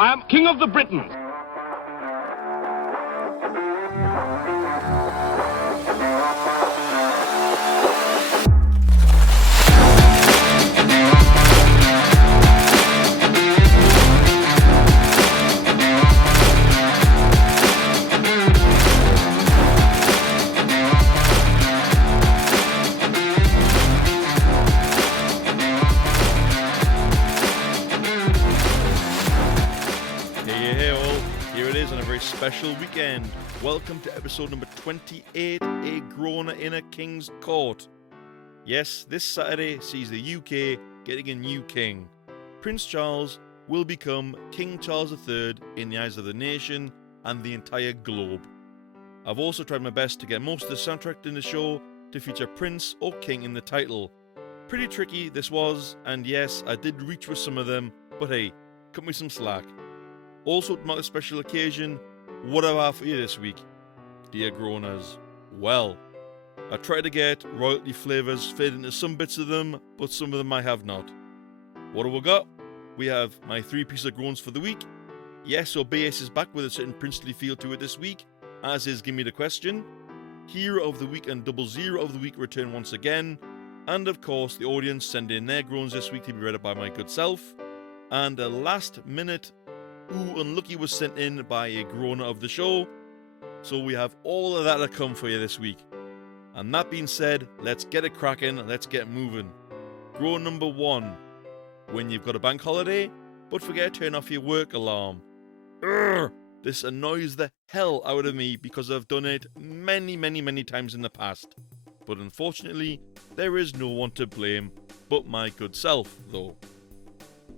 I am King of the Britons. Special weekend. Welcome to episode number 28, A Groaner in a King's Court. Yes, this Saturday sees the UK getting a new king. Prince Charles will become King Charles III in the eyes of the nation and the entire globe. I've also tried my best to get most of the soundtrack in the show to feature Prince or King in the title. Pretty tricky this was, and yes, I did reach for some of them, but hey, cut me some slack. Also, to mark a special occasion, what have I for you this week, dear groaners? Well, I tried to get royalty flavours fed into some bits of them, but some of them I have not. What have we got? We have my 3 pieces of groans for the week. Yes, OBS is back with a certain princely feel to it this week, as is Gimme the Question. Hero of the Week and Double Zero of the Week return once again. And of course, the audience send in their groans this week to be read by my good self. And a last minute Ooh Unlucky was sent in by a groaner of the show. So we have all of that to come for you this week. And that being said, let's get it cracking, let's get moving. Groan number 1. When you've got a bank holiday, but forget to turn off your work alarm. Urgh! This annoys the hell out of me because I've done it many times in the past. But unfortunately, there is no one to blame but my good self, though.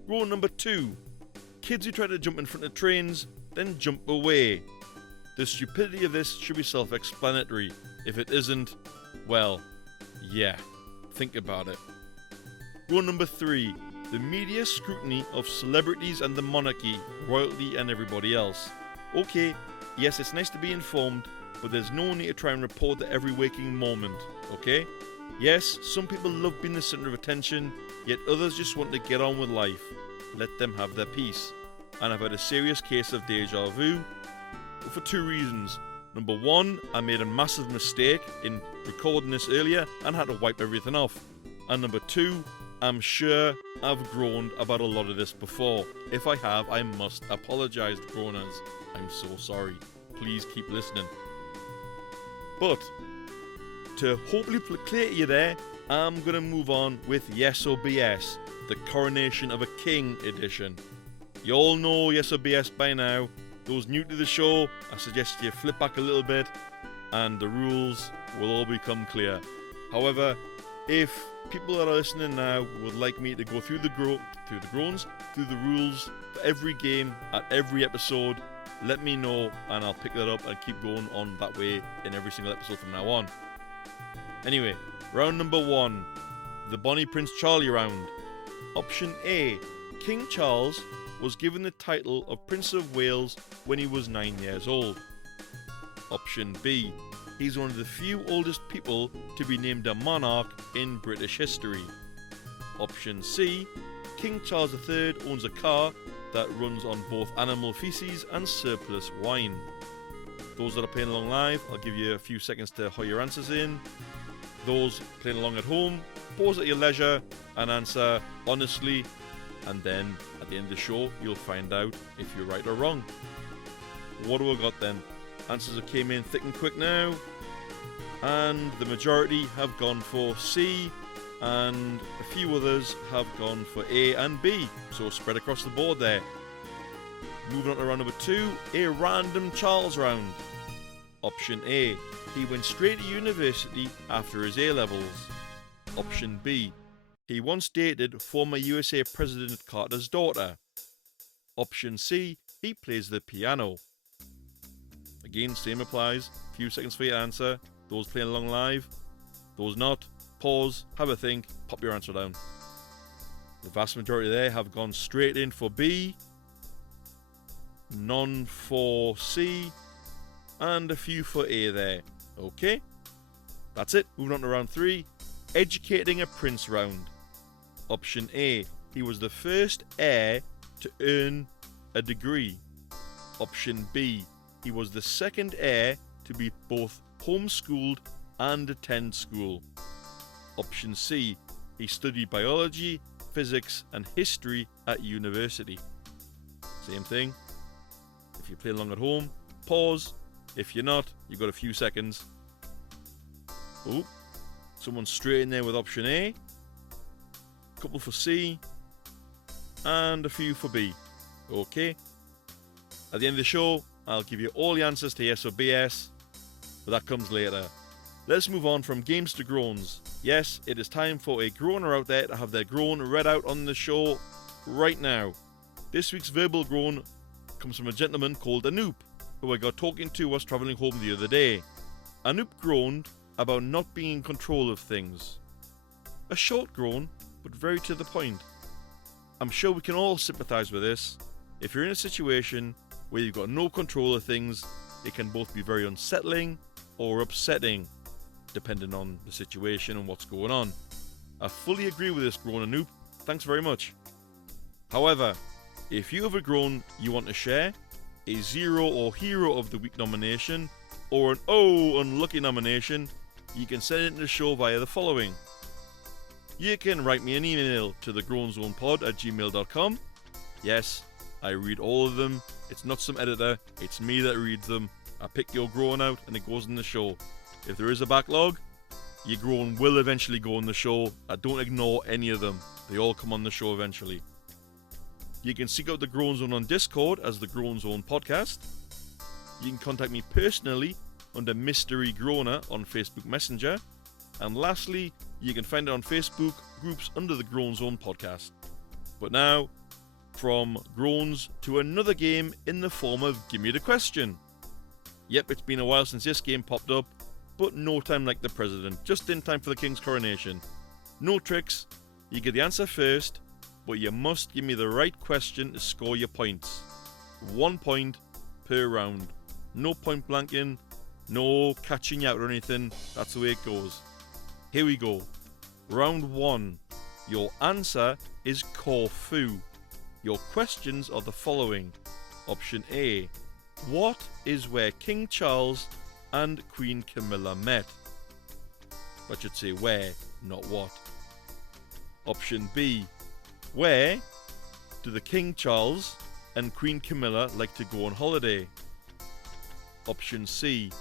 Groan number 2. Kids who try to jump in front of trains, then jump away. The stupidity of this should be self-explanatory. If it isn't, well, yeah, think about it. Groan number 3. The media scrutiny of celebrities and the monarchy, royalty and everybody else. Okay, yes, it's nice to be informed, but there's no need to try and report at every waking moment, okay? Yes, some people love being the centre of attention, yet others just want to get on with life. Let them have their peace. And I've had a serious case of deja vu for 2 reasons. Number 1, I made a massive mistake in recording this earlier and had to wipe everything off. And number 2, I'm sure I've groaned about a lot of this before. If I have, I must apologise, groaners. I'm so sorry. Please keep listening. But to hopefully clear to you there, I'm going to move on with Yes or BS, the Coronation of a King edition. You all know Yes or BS by now. Those new to the show, I suggest you flip back a little bit and the rules will all become clear. However, if people that are listening now would like me to go through the rules for every game at every episode, let me know and I'll pick that up and keep going on that way in every single episode from now on. Anyway, round number 1, the Bonnie Prince Charlie round. Option A, King Charles was given the title of Prince of Wales when he was 9 years old. Option B, he's one of the few oldest people to be named a monarch in British history. Option C, King Charles III owns a car that runs on both animal feces and surplus wine. Those that are playing along live, I'll give you a few seconds to hoy your answers in. Those playing along at home, pause at your leisure and answer honestly, and then at the end of the show you'll find out if you're right or wrong. What do we got then? Answers that came in thick and quick now, and the majority have gone for C and a few others have gone for A and B, so spread across the board there. Moving on to round number 2, a random Charles round. Option A, he went straight to university after his A-levels. Option B, he once dated former USA President Carter's daughter. Option C, he plays the piano. Again, same applies. Few seconds for your answer. Those playing along live. Those not, pause, have a think, pop your answer down. The vast majority there have gone straight in for B, none for C, and a few for A there. Okay, that's it. Moving on to round 3, educating a prince round. Option A, he was the first heir to earn a degree. Option B, he was the second heir to be both homeschooled and attend school. Option C, he studied biology, physics and history at university. Same thing. If you play along at home, pause. If you're not, you've got a few seconds. Oh, someone's straight in there with option A. A couple for C. And a few for B. Okay. At the end of the show, I'll give you all the answers to yes or BS, but that comes later. Let's move on from games to groans. Yes, it is time for a groaner out there to have their groan read out on the show right now. This week's verbal groan comes from a gentleman called Anoop, who I got talking to whilst travelling home the other day. Anoop groaned about not being in control of things. A short groan, but very to the point. I'm sure we can all sympathise with this. If you're in a situation where you've got no control of things, it can both be very unsettling or upsetting, depending on the situation and what's going on. I fully agree with this groan, Anoop. Thanks very much. However, if you have a groan you want to share, a Zero or Hero of the Week nomination, or an Oh Unlucky nomination, you can send it to the show via the following. You can write me an email to thegroanzonepod@gmail.com. Yes, I read all of them. It's not some editor, it's me that reads them. I pick your groan out and it goes in the show. If there is a backlog, your groan will eventually go on the show. I don't ignore any of them. They all come on the show eventually. You can seek out the Groan Zone on Discord as the Groan Zone Podcast. You can contact me personally under Mystery Groaner on Facebook Messenger. And lastly, you can find it on Facebook groups under the Groan Zone Podcast. But now, from groans to another game in the form of Gimme the Question. Yep, it's been a while since this game popped up, but no time like the President, just in time for the King's coronation. No tricks, you get the answer first, but you must give me the right question to score your points. 1 point per round. No point blanking, no catching out or anything, that's the way it goes. Here we go. Round 1. Your answer is Corfu. Your questions are the following. Option A. What is where King Charles and Queen Camilla met? I should say where, not what. Option B. Where do the King Charles and Queen Camilla like to go on holiday? Option C.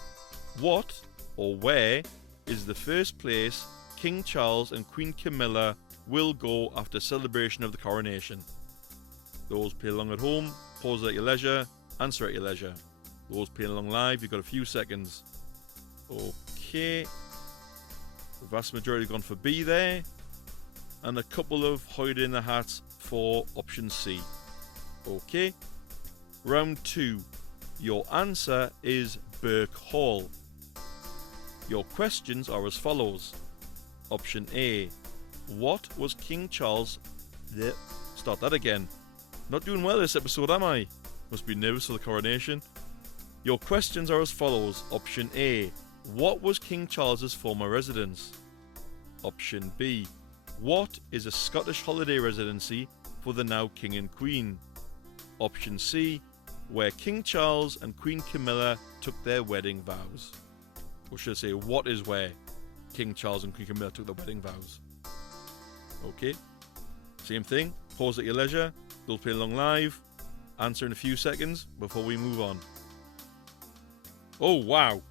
What or where is the first place King Charles and Queen Camilla will go after celebration of the coronation? Those playing along at home, pause at your leisure, answer at your leisure. Those playing along live, you've got a few seconds. Okay. The vast majority have gone for B there. And a couple of hide in the hats for option C. Okay. Round 2. Your answer is Burke Hall. Your questions are as follows. Option A. What was King Charles... Start that again. Not doing well this episode, am I? Must be nervous for the coronation. Your questions are as follows. Option A. What was King Charles's former residence? Option B. What is a Scottish holiday residency for the now King and Queen? Option C. Where King Charles and Queen Camilla took their wedding vows. Or should I say, what is where King Charles and Queen Camilla took their wedding vows? Okay. Same thing. Pause at your leisure. They'll play along live. Answer in a few seconds before we move on. Oh, wow.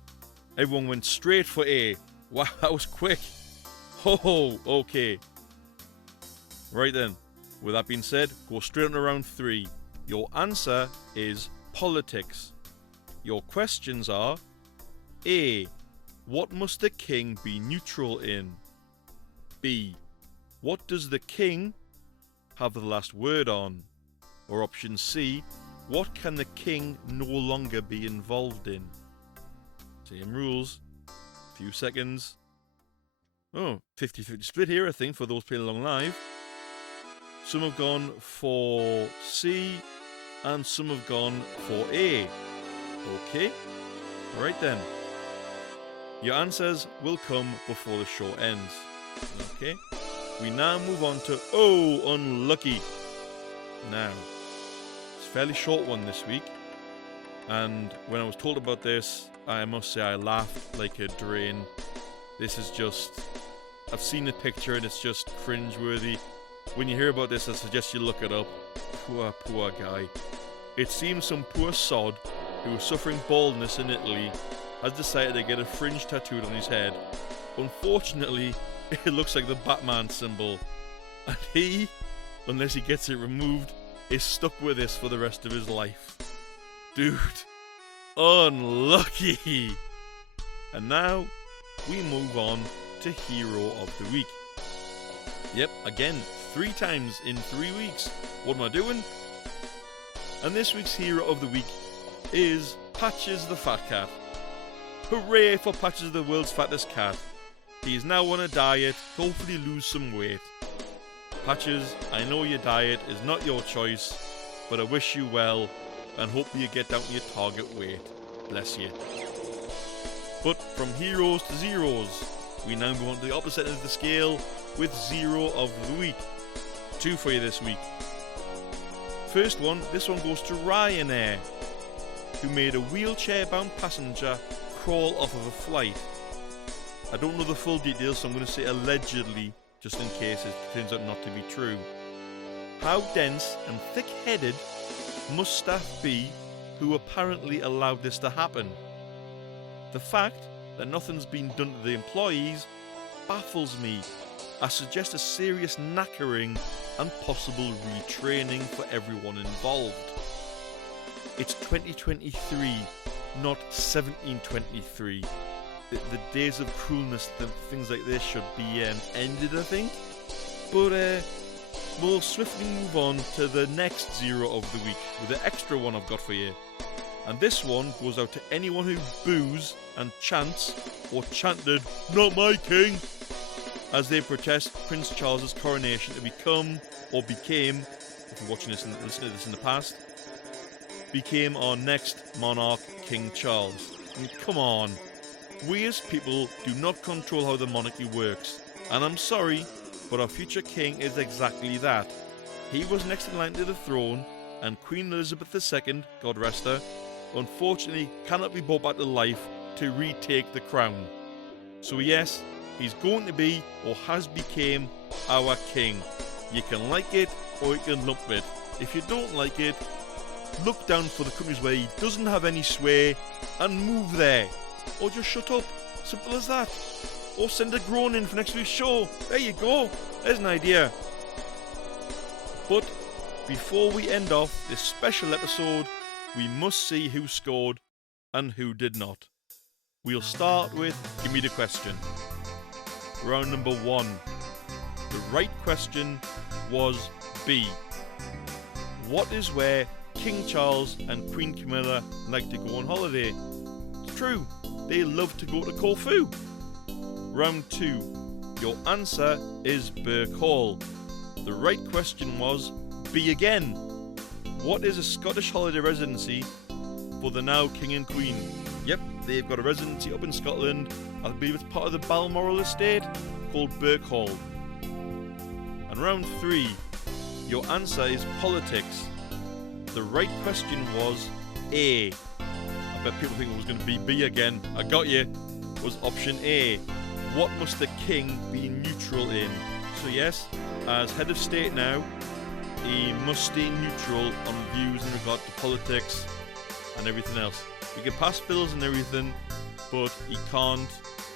Everyone went straight for A. Wow, that was quick. Oh, okay. Right then. With that being said, go straight on to round 3. Your answer is politics. Your questions are A. What must the king be neutral in? B. What does the king have the last word on? Or option C. What can the king no longer be involved in? Same rules. Few seconds. Oh, 50-50 split here, I think, for those playing along live. Some have gone for C, and some have gone for A. Okay. Alright then. Your answers will come before the show ends. Okay. We now move on to Oh Unlucky. Now, as fairly short one this week. And when I was told about this, I must say I laughed like a drain. This is just... I've seen the picture and it's just cringeworthy. When you hear about this, I suggest you look it up. Poor guy. It seems some poor sod who was suffering baldness in Italy has decided to get a fringe tattooed on his head. Unfortunately, it looks like the Batman symbol. And he, unless he gets it removed, is stuck with this for the rest of his life. Dude, unlucky. And now, we move on to Hero of the Week. Yep, again, 3 times in 3 weeks. What am I doing? And this week's Hero of the Week is Patches the Fat Cat. Hooray for Patches, the world's fattest cat. He is now on a diet, hopefully lose some weight. Patches, I know your diet is not your choice, but I wish you well and hope you get down to your target weight. Bless you. But from heroes to zeros, we now move on to the opposite end of the scale with Zero of the Week. 2 for you this week. First one, this one goes to Ryanair, who made a wheelchair-bound passenger crawl off of a flight. I don't know the full details, so I'm going to say allegedly, just in case it turns out not to be true. How dense and thick-headed must staff be who apparently allowed this to happen? The fact that nothing's been done to the employees baffles me. I suggest a serious knackering and possible retraining for everyone involved. It's 2023, not 1723. The days of cruelness and things like this should be ended, I think. But we'll swiftly move on to the next Zero of the Week with the extra one I've got for you. And this one goes out to anyone who boos and chants or chanted, "Not my king," as they protest Prince Charles's coronation to become, or became, if you're watching this and listening to this in the past, became our next monarch, King Charles. I mean, come on. We as people do not control how the monarchy works. And I'm sorry, but our future king is exactly that. He was next in line to the throne, and Queen Elizabeth II, God rest her, unfortunately cannot be brought back to life to retake the crown. So yes, he's going to be, or has became, our king. You can like it, or you can lump it. If you don't like it, look down for the countries where he doesn't have any sway, and move there. Or just shut up. Simple as that. Or send a groan in for next week's show. There you go. There's an idea. But before we end off this special episode, we must see who scored and who did not. We'll start with Give Me the Question. Round number 1. The right question was B. What is where King Charles and Queen Camilla like to go on holiday? It's true, they love to go to Corfu. Round 2. Your answer is Birk Hall. The right question was B again. What is a Scottish holiday residency for the now King and Queen? Yep, they've got a residency up in Scotland. I believe it's part of the Balmoral estate, called Birk Hall. And round 3. Your answer is politics. The right question was A. I bet people think it was going to be B again. I got you. It was option A. What must the king be neutral in? So yes, as head of state now, he must stay neutral on views in regard to politics and everything else. He can pass bills and everything, but he can't,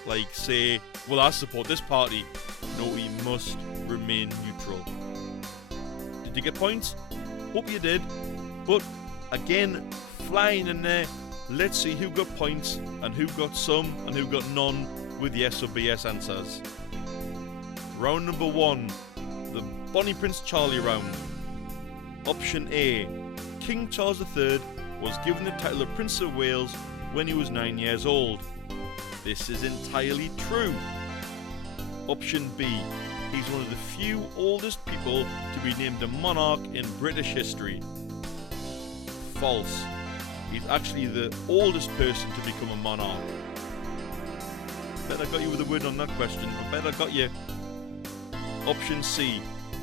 like, say, well, I support this party. No, he must remain neutral. Did you get points? Hope you did. But again, flying in there, let's see who got points and who got some and who got none with yes or BS answers. Round number 1, the Bonnie Prince Charlie round. Option A. King Charles III was given the title of Prince of Wales when he was 9 years old. This is entirely true. Option B. He's one of the few oldest people to be named a monarch in British history. False. He's actually the oldest person to become a monarch. Bet I got you with a word on that question. I bet I got you. Option C.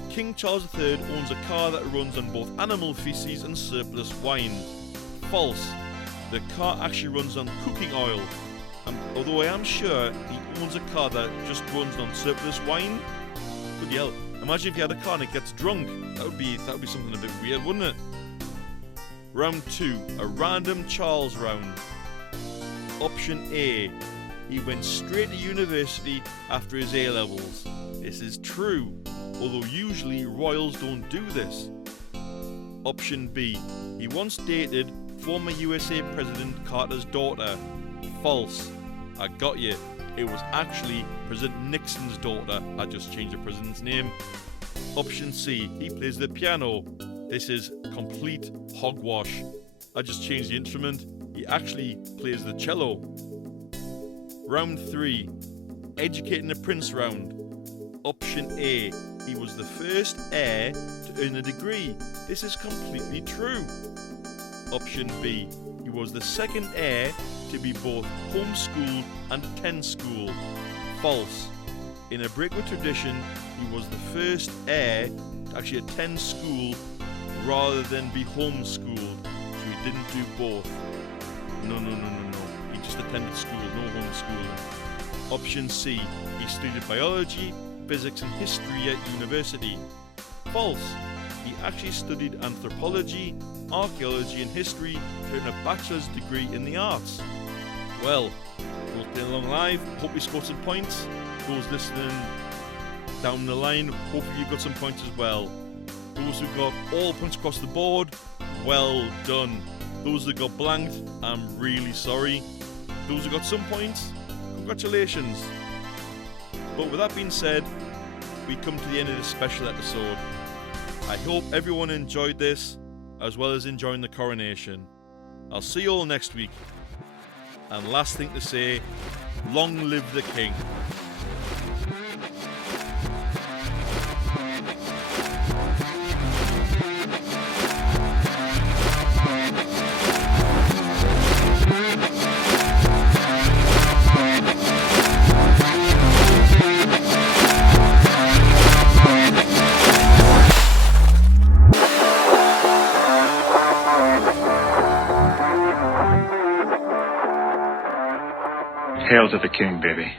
King Charles III owns a car that runs on both animal feces and surplus wine. False. The car actually runs on cooking oil. Although I am sure he owns a car that just runs on surplus wine. Bloody hell. Imagine if you had a car and it gets drunk. That would be something a bit weird, wouldn't it? Round 2. A random Charles round. Option A. He went straight to university after his A-levels. This is true, although usually royals don't do this. Option B. He once dated former USA President Carter's daughter. False. I got you. It was actually President Nixon's daughter. I just changed the president's name. Option C. He plays the piano. This is complete hogwash. I just changed the instrument. He actually plays the cello. Round 3. Educating a prince round. Option A. He was the first heir to earn a degree. This is completely true. Option B. He was the second heir to be both homeschooled and 10-schooled. False. In a break with tradition, he was the first heir to actually attend school rather than be homeschooled. So he didn't do both. No. He just attended school, no homeschooling. Option C. He studied biology, physics and history at university. False. He actually studied anthropology, archaeology and history to earn a bachelor's degree in the arts. Well, those playing along live, hope you scored some points. Those listening down the line, hopefully you got some points as well. Those who got all points across the board, well done. Those who got blanked, I'm really sorry. Those who got some points, congratulations. But with that being said, we come to the end of this special episode. I hope everyone enjoyed this, as well as enjoying the coronation. I'll see you all next week. And last thing to say, long live the king. Hail to the king, baby.